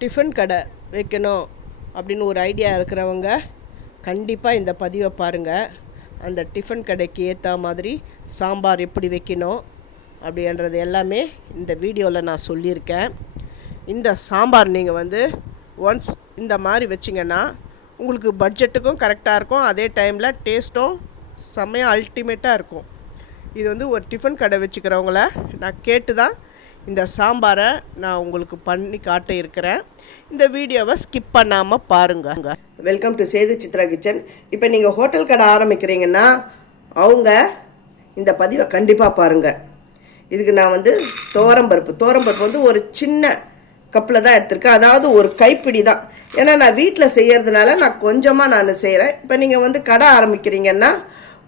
Tiffin கடை வைக்கணும் அப்படின்னு ஒரு ஐடியா இருக்கிறவங்க கண்டிப்பாக இந்த பதிவை பாருங்கள். அந்த டிஃபன் கடைக்கு ஏற்ற மாதிரி சாம்பார் எப்படி வைக்கணும் அப்படின்றது எல்லாமே இந்த வீடியோவில் நான் சொல்லியிருக்கேன். இந்த சாம்பார் நீங்கள் ஒன்ஸ் இந்த மாதிரி வச்சிங்கன்னா உங்களுக்கு பட்ஜெட்டுக்கும் கரெக்டாக இருக்கும், அதே டைமில் டேஸ்ட்டும் செம்மையாக அல்டிமேட்டாக இருக்கும். இது ஒரு டிஃபன் கடை வச்சுக்கிறவங்கள நான் கேட்டு தான் இந்த சாம்பாரை நான் உங்களுக்கு பண்ணி காட்ட இருக்கிறேன். இந்த வீடியோவை ஸ்கிப் பண்ணாமல் பாருங்க. Welcome to Sethu Chitra kitchen. இப்போ நீங்கள் ஹோட்டல் கடை ஆரம்பிக்கிறீங்கன்னா அவங்க இந்த பதிவை கண்டிப்பாக பாருங்கள். இதுக்கு நான் தோரம்பருப்பு ஒரு சின்ன கப்பில் தான் எடுத்திருக்கேன், அதாவது ஒரு கைப்பிடி தான். ஏன்னா நான் வீட்டில் செய்கிறதுனால நான் கொஞ்சமாக நான் செய்கிறேன். இப்போ நீங்கள் கடை ஆரம்பிக்கிறீங்கன்னா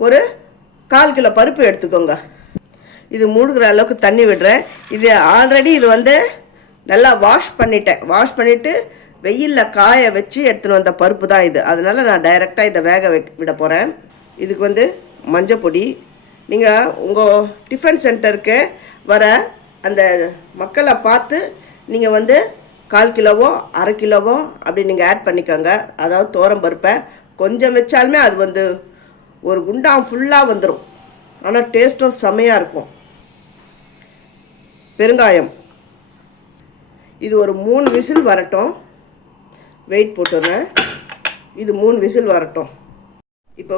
ஒரு 1/4 கிலோ பருப்பு எடுத்துக்கோங்க. இது மூழ்கிற அளவுக்கு தண்ணி விடுறேன். இது ஆல்ரெடி நல்லா வாஷ் பண்ணிவிட்டு வெயிலில் காய வச்சு எடுத்துன்னு வந்த பருப்பு தான் இது. அதனால் நான் டைரெக்டாக இதை வேக விட போகிறேன். இதுக்கு மஞ்சள் பொடி, நீங்கள் உங்கள் டிஃபன் சென்டருக்கு வர அந்த மக்களை பார்த்து நீங்கள் 1/4 கிலோவோ 1/2 கிலோவோ அப்படி நீங்கள் ஆட் பண்ணிக்கோங்க. அதாவது தோரம்பருப்பை கொஞ்சம் வச்சாலுமே அது ஒரு குண்டான் ஃபுல்லாக வந்துடும். ஆனால் டேஸ்ட்டும் செம்மையாக இருக்கும். பெருங்காயம், இது ஒரு 3 விசில் வரட்டும். வெயிட் போட்டுறேன். இது 3 விசில் வரட்டும். இப்போ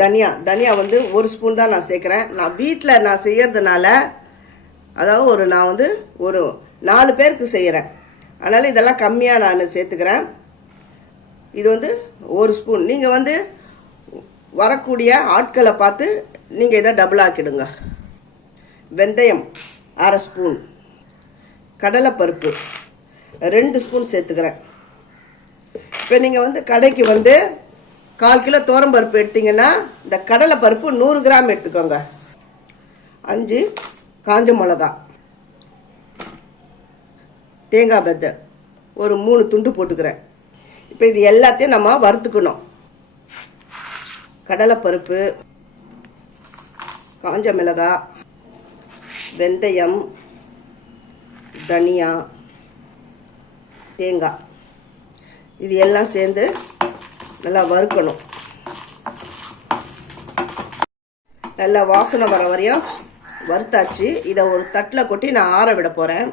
தனியா 1 ஸ்பூன் தான் நான் சேர்க்குறேன். நான் வீட்டில் நான் செய்யறதுனால, அதாவது நான் ஒரு 4 பேருக்கு செய்கிறேன், அதனால் இதெல்லாம் கம்மியாக நான் சேர்த்துக்கிறேன். இது 1 ஸ்பூன். நீங்கள் வரக்கூடிய ஆட்களை பார்த்து நீங்கள் இதை டபுள் ஆக்கிடுங்க. வெந்தயம் 1/2 ஸ்பூன், கடலைப்பருப்பு 2 ஸ்பூன் சேர்த்துக்கிறேன். இப்போ நீங்கள் கடைக்கு 1/4 கிலோ தோரம்பருப்பு எடுத்தீங்கன்னா இந்த கடலைப்பருப்பு 100 கிராம் எடுத்துக்கோங்க. 5 காஞ்ச மிளகா, தேங்காய் பெத்தை ஒரு 3 துண்டு போட்டுக்கிறேன். இப்போ இது எல்லாத்தையும் நம்ம வறுத்துக்கணும். கடலைப்பருப்பு, காஞ்ச மிளகாய், வெந்தயம், தனியா, தேங்காய், இது எல்லாம் சேர்ந்து நல்லா வறுக்கணும். நல்லா வாசனை வர வரையும் வறுத்தாச்சு. இதை ஒரு தட்டில் கொட்டி நான் ஆற விட போகிறேன்.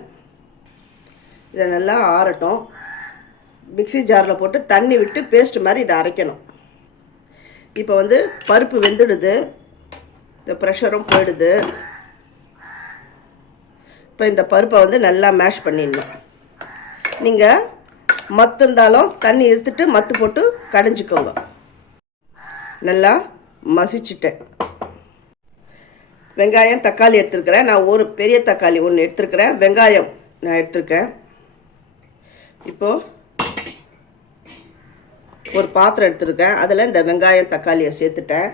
இதை நல்லா ஆறட்டும். மிக்ஸி ஜாரில் போட்டு தண்ணி விட்டு பேஸ்ட் மாதிரி இதை அரைக்கணும். இப்போ பருப்பு வெந்துடுது, இந்த ப்ரெஷரும் போயிடுது. இப்போ இந்த பருப்பை நல்லா மேஷ் பண்ணிடணும். நீங்கள் மத்து இருந்தாலும் தண்ணி எடுத்துட்டு மத்து போட்டு கடைஞ்சிக்கோங்க. நல்லா மசிச்சுட்டேன். வெங்காயம், தக்காளி எடுத்துருக்கிறேன். நான் ஒரு பெரிய தக்காளி 1 எடுத்துருக்கிறேன். வெங்காயம் நான் எடுத்துருக்கேன். இப்போது ஒரு பாத்திரம் எடுத்துருக்கேன். அதில் இந்த வெங்காயம் தக்காளியை சேர்த்துட்டேன்.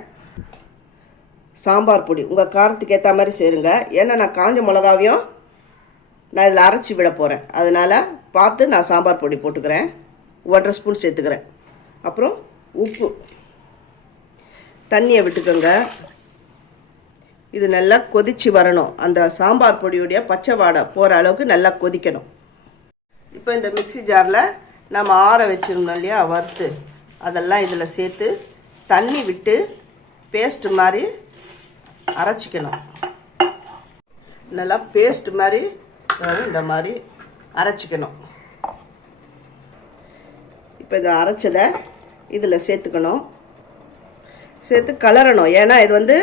சாம்பார் பொடி உங்கள் காரத்துக்கு ஏற்ற மாதிரி சேருங்க. ஏன்னா நான் காஞ்ச மிளகாவையும் நான் இதில் அரைச்சி விட போகிறேன், அதனால் பார்த்து நான் சாம்பார் பொடி போட்டுக்கிறேன். 1/2 ஸ்பூன் சேர்த்துக்கிறேன். அப்புறம் உப்பு, தண்ணியை விட்டுக்கோங்க. இது நல்லா கொதித்து வரணும். அந்த சாம்பார் பொடியுடைய பச்சை வாடை போகிற அளவுக்கு நல்லா கொதிக்கணும். இப்போ இந்த மிக்ஸி ஜாரில் நம்ம ஆற வச்சுருந்தோம் இல்லையா வறுத்து, அதெல்லாம் இதில் சேர்த்து தண்ணி விட்டு பேஸ்ட் மாதிரி அரைச்சிக்கணும். நல்லா பேஸ்ட் மாதிரி இந்த மாதிரி அரைச்சிக்கணும். இப்போ இதை அரைச்சதை இதில் சேர்த்துக்கணும். சேர்த்து கலரணும். ஏன்னா இது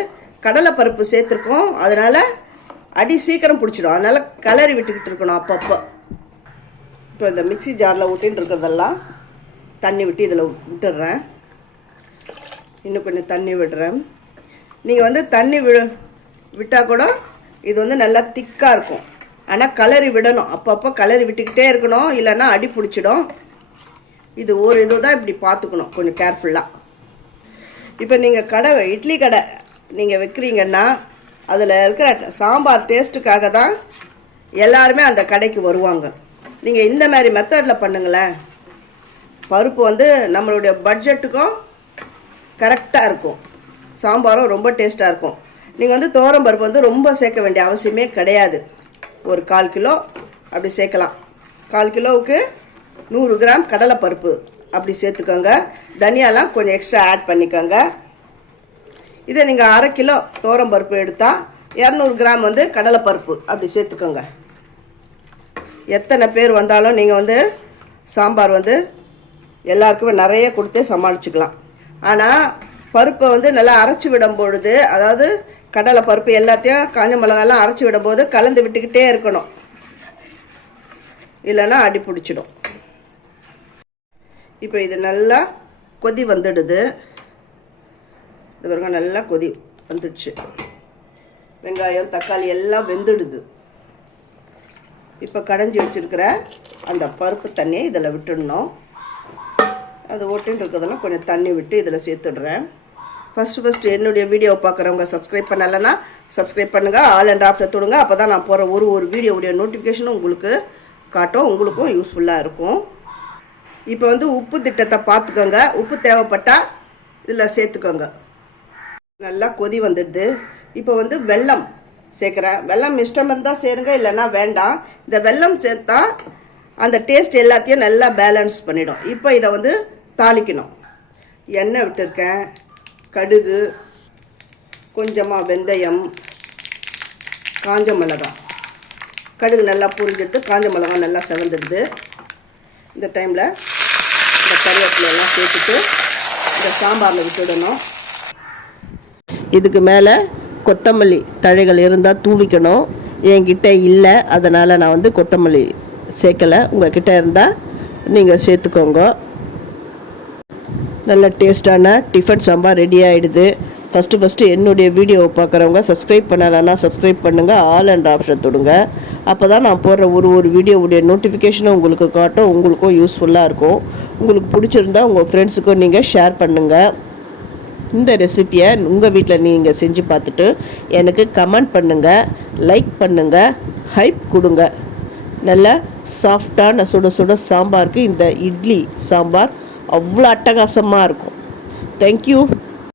கடலைப்பருப்பு சேர்த்துருக்கோம், அதனால் அடி சீக்கிரம் பிடிச்சிடும். அதனால் கலரி விட்டுக்கிட்டு இருக்கணும் அப்பப்போ. இப்போ இந்த மிக்ஸி ஜாரில் ஊற்றின்னு இருக்கிறதெல்லாம் தண்ணி விட்டு இதில் விட்டுடுறேன். இன்னும் கொஞ்சம் தண்ணி விடுறேன். நீங்கள் தண்ணி விட்டால் கூட இது நல்லா திக்காக இருக்கும். ஆனால் கலரி விடணும், அப்பப்போ கலரி விட்டுக்கிட்டே இருக்கணும், இல்லைன்னா அடி பிடிச்சிடும். இது ஒரு இதுதான் இப்படி பார்த்துக்கணும் கொஞ்சம் கேர்ஃபுல்லாக. இப்போ நீங்கள் இட்லி கடை நீங்கள் வைக்கிறீங்கன்னா அதில் இருக்கிற சாம்பார் டேஸ்ட்டுக்காக தான் எல்லாருமே அந்த கடைக்கு வருவாங்க. நீங்கள் இந்த மாதிரி மெத்தடில் பண்ணுங்களேன். பருப்பு நம்மளுடைய பட்ஜெட்டுக்கும் கரெக்டாக இருக்கும். சாம்பாரும் ரொம்ப டேஸ்ட்டாக இருக்கும். நீங்கள் துவரம் பருப்பு ரொம்ப சேர்க்க வேண்டிய அவசியமே கிடையாது. ஒரு 1/4 கிலோ அப்படி சேர்க்கலாம். 1/4 கிலோவுக்கு 100 கிராம் கடலைப்பருப்பு அப்படி சேர்த்துக்கோங்க. தனியாலாம் கொஞ்சம் எக்ஸ்ட்ரா ஆட் பண்ணிக்கோங்க. இதை நீங்கள் 1/2 கிலோ பருப்பு எடுத்தால் 200 கிராம் வந்து கடலைப்பருப்பு அப்படி சேர்த்துக்கோங்க. எத்தனை பேர் வந்தாலும் நீங்கள் வந்து சாம்பார் வந்து எல்லாருக்குமே நிறைய கொடுத்தே சமாளிச்சுக்கலாம். ஆனால் பருப்பை வந்து நல்லா அரைச்சி விடும் பொழுது, அதாவது கடலை பருப்பு எல்லாத்தையும் காஞ்ச மிளகாலாம் அரைச்சி விடும்போது கலந்து விட்டுக்கிட்டே இருக்கணும், இல்லைன்னா அடி பிடிச்சிடும். இப்போ இது நல்லா கொதி வந்துடுது. இது பாருங்க, நல்லா கொதி வந்துடுச்சு. வெங்காயம் தக்காளி எல்லாம் வெந்துடுது. இப்போ கடைஞ்சி வச்சுருக்கிற அந்த பருப்பு தண்ணியை இதில் விட்டுடணும். அது ஒட்டின்னு இருக்கிறதெல்லாம் கொஞ்சம் தண்ணி விட்டு இதில் சேர்த்துடுறேன். ஃபஸ்ட்டு என்னுடைய வீடியோவை பார்க்குறவங்க சப்ஸ்கிரைப் பண்ணலைன்னா சப்ஸ்கிரைப் பண்ணுங்கள், ஆல் அண்ட் ஆப்ஷன் தொடுங்க. அப்போ தான் நான் போகிற ஒரு வீடியோவுடைய நோட்டிஃபிகேஷனும் உங்களுக்கு காட்டும், உங்களுக்கும் யூஸ்ஃபுல்லாக இருக்கும். இப்போ வந்து உப்பு திட்டத்தை பார்த்துக்கோங்க. உப்பு தேவைப்பட்டால் இதில் சேர்த்துக்கோங்க. நல்லா கொதி வந்துடுது. இப்போ வந்து வெல்லம் சேர்க்குறேன். வெல்லம் இஷ்டம் இருந்தால் சேருங்க, இல்லைன்னா வேண்டாம். இந்த வெல்லம் சேர்த்தா அந்த டேஸ்ட் எல்லாத்தையும் நல்லா பேலன்ஸ் பண்ணிடும். இப்போ இதை வந்து தாளிக்கணும். எண்ணெய் விட்டுருக்கேன், கடுகு, கொஞ்சமாக வெந்தயம், காஞ்ச மிளகாய். கடுகு நல்லா புரிஞ்சிட்டு காஞ்ச மிளகாய் நல்லா செவந்துடுது. இந்த டைமில் இந்த கருவேப்பிலை எல்லாம் சேர்த்துட்டு இந்த சாம்பாரில் விட்டுடணும். இதுக்கு மேலே கொத்தமல்லி தழைகள் இருந்தால் தூவிக்கணும். என்கிட்ட இல்லை, அதனால் நான் வந்து கொத்தமல்லி சேர்க்கலை. உங்கள் கிட்டே இருந்தால் நீங்கள் சேர்த்துக்கோங்க. நல்ல டேஸ்டான டிஃபன் சாம்பார் ரெடி ஆகிடுது. ஃபஸ்ட்டு என்னுடைய வீடியோவை பார்க்குறவங்க சப்ஸ்கிரைப் பண்ணலைன்னா சப்ஸ்கிரைப் பண்ணுங்கள், ஆல் அண்ட் ஆப்ஷன் தொடுங்க. அப்போ தான் நான் போடுற ஒரு வீடியோவுடைய நோட்டிஃபிகேஷனும் உங்களுக்கு காட்டும், உங்களுக்கும் யூஸ்ஃபுல்லாக இருக்கும். உங்களுக்கு பிடிச்சிருந்தா உங்கள் ஃப்ரெண்ட்ஸுக்கும் நீங்கள் ஷேர் பண்ணுங்கள். இந்த ரெசிப்பியை உங்கள் வீட்டில் நீங்கள் செஞ்சு பார்த்துட்டு எனக்கு கமெண்ட் பண்ணுங்கள், லைக் பண்ணுங்கள், ஹைப் கொடுங்க. நல்ல சாஃப்டான சுட சுட சாம்பாருக்கு இந்த இட்லி சாம்பார் அவ்வளோ அட்டகாசமாக இருக்கும். தேங்க்யூ.